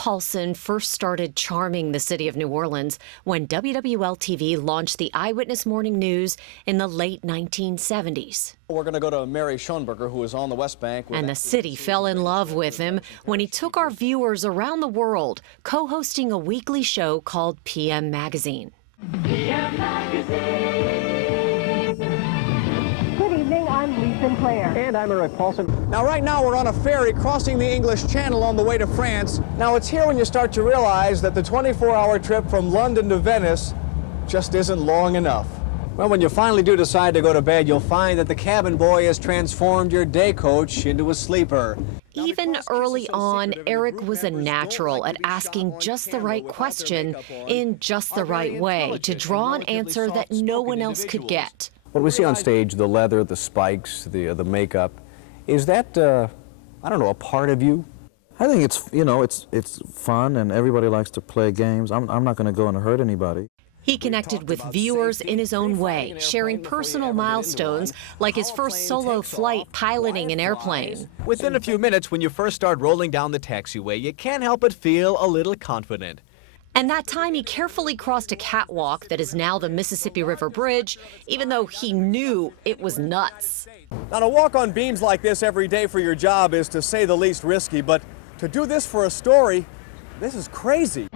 Paulsen first started charming the city of New Orleans when WWL TV launched the Eyewitness Morning News in the late 1970s. We're going to go to Mary Schoenberger, who is on the West Bank. And the city fell in love with him when he took our viewers around the world, co-hosting a weekly show called PM Magazine. PM Magazine. Good evening, I'm Lee Sinclair. And I'm Eric Paulsen. Now, right now, we're on a ferry crossing the English Channel on the way to France. Now, it's here when you start to realize that the 24-hour trip from London to Venice just isn't long enough. Well, when you finally do decide to go to bed, you'll find that the cabin boy has transformed your day coach into a sleeper. Even early on, Eric was a natural at asking just the right question in just the right way to draw an answer that no one else could get. What we see on stage, the leather, the spikes, the makeup, is that, I don't know, a part of you? I think it's, it's fun and everybody likes to play games. I'm not going to go and hurt anybody. He connected with viewers in his own way, sharing personal milestones like his first solo flight piloting an airplane. Within a few minutes, when you first start rolling down the taxiway, you can't help but feel a little confident. And that time he carefully crossed a catwalk that is now the Mississippi River Bridge, even though he knew it was nuts. Now, to walk on beams like this every day for your job is, to say the least, risky, but to do this for a story, this is crazy.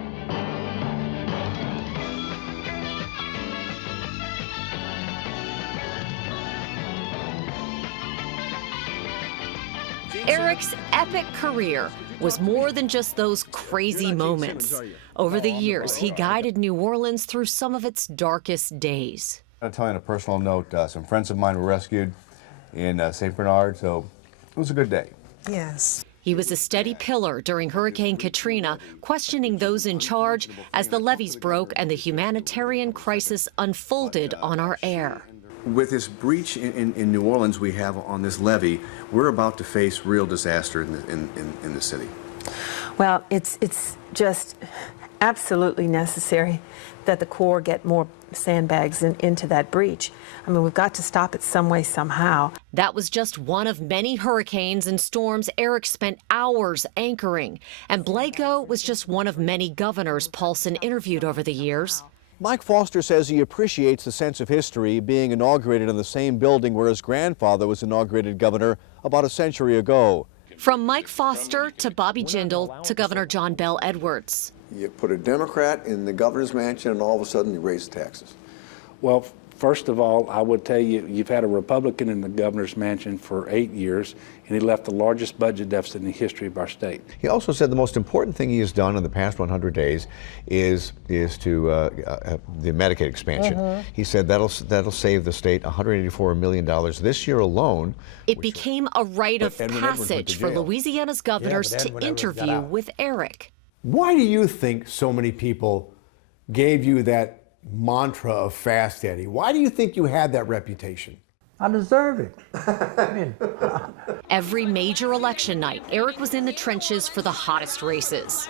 Eric's epic career was more than just those crazy moments. Over the years, he guided New Orleans through some of its darkest days. I'll tell you on a personal note, some friends of mine were rescued in St. Bernard, so it was a good day. Yes. He was a steady pillar during Hurricane Katrina, questioning those in charge as the levees broke and the humanitarian crisis unfolded on our air. With this breach in New Orleans we have on this levee, we're about to face real disaster in the city. Well, it's just absolutely necessary that the Corps get more sandbags into that breach. I mean, we've got to stop it some way, somehow. That was just one of many hurricanes and storms Eric spent hours anchoring. And Blanco was just one of many governors Paulsen interviewed over the years. Mike Foster says he appreciates the sense of history, being inaugurated in the same building where his grandfather was inaugurated governor about a century ago. From Mike Foster to Bobby Jindal to Governor John Bel Edwards. You put a Democrat in the governor's mansion and all of a sudden you raise the taxes. Well, first of all, I would tell you, you've had a Republican in the governor's mansion for 8 years, and he left the largest budget deficit in the history of our state. He also said the most important thing he has done in the past 100 days is to the Medicaid expansion. He said that'll save the state $184 million this year alone. It became a rite of passage for Louisiana's governors to interview with Eric. Why do you think so many people gave you that mantra of Fast Eddie? Why do you think you had that reputation? I deserve it. Every major election night, Eric was in the trenches for the hottest races.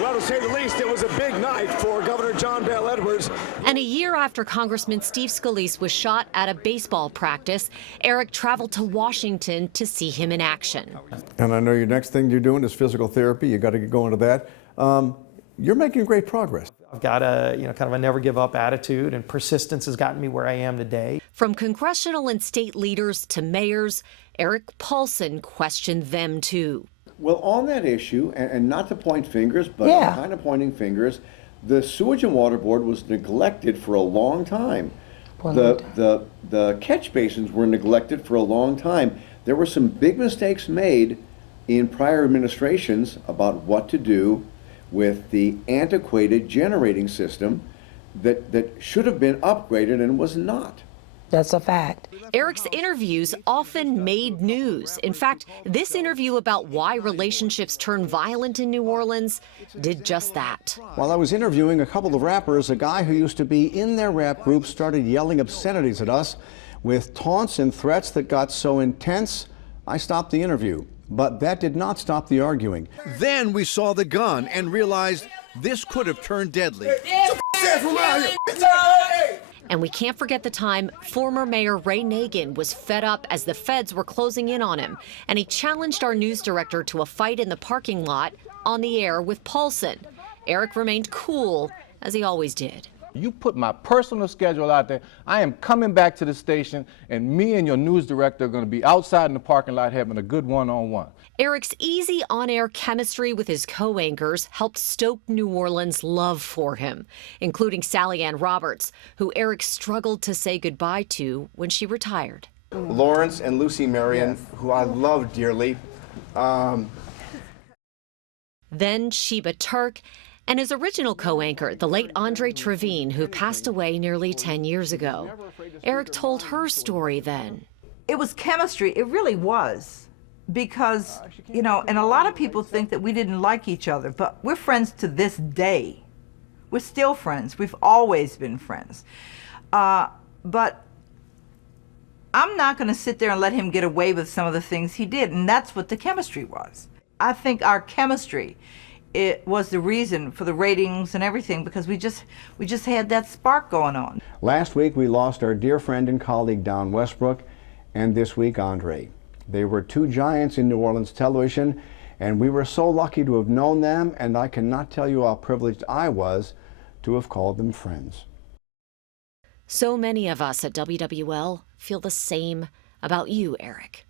Well, to say the least, it was a big night for Governor John Bel Edwards. And a year after Congressman Steve Scalise was shot at a baseball practice, Eric traveled to Washington to see him in action. And I know your next thing you're doing is physical therapy. You got to get going to that. You're making great progress. I've got a, kind of a never give up attitude, and persistence has gotten me where I am today. From congressional and state leaders to mayors, Eric Paulsen questioned them too. Well, on that issue, and not to point fingers, but Yeah. kind of pointing fingers, the Sewage and Water Board was neglected for a long time. The catch basins were neglected for a long time. There were some big mistakes made in prior administrations about what to do with the antiquated generating system that should have been upgraded and was not. That's a fact. Eric's interviews often made news. In fact, this interview about why relationships turn violent in New Orleans did just that. While I was interviewing a couple of rappers, a guy who used to be in their rap group started yelling obscenities at us with taunts and threats that got so intense, I stopped the interview. But that did not stop the arguing. Then we saw the gun and realized this could have turned deadly. And we can't forget the time former Mayor Ray Nagin was fed up as the feds were closing in on him, and he challenged our news director to a fight in the parking lot On the air with Paulsen, Eric remained cool, as he always did. You put my personal schedule out there. I am coming back to the station, and me and your news director are going to be outside in the parking lot having a good one-on-one. Eric's easy on-air chemistry with his co-anchors helped stoke New Orleans' love for him, including Sally Ann Roberts, who Eric struggled to say goodbye to when she retired. Lawrence and Lucy Marion, who I love dearly. Then Sheba Turk and his original co-anchor, the late Andre Trevine, who passed away nearly 10 years ago. Eric told her story then. It was chemistry. It really was. Because, you know, and a lot of people think that we didn't like each other, but we're friends to this day. We're still friends. We've always been friends. But I'm not going to sit there and let him get away with some of the things he did, and that's what the chemistry was. I think our chemistry, it was the reason for the ratings and everything, because we just had that spark going on. Last week we lost our dear friend and colleague Don Westbrook, and this week Andre. They were two giants in New Orleans television, and we were so lucky to have known them, and I cannot tell you how privileged I was to have called them friends. So many of us at WWL feel the same about you, Eric.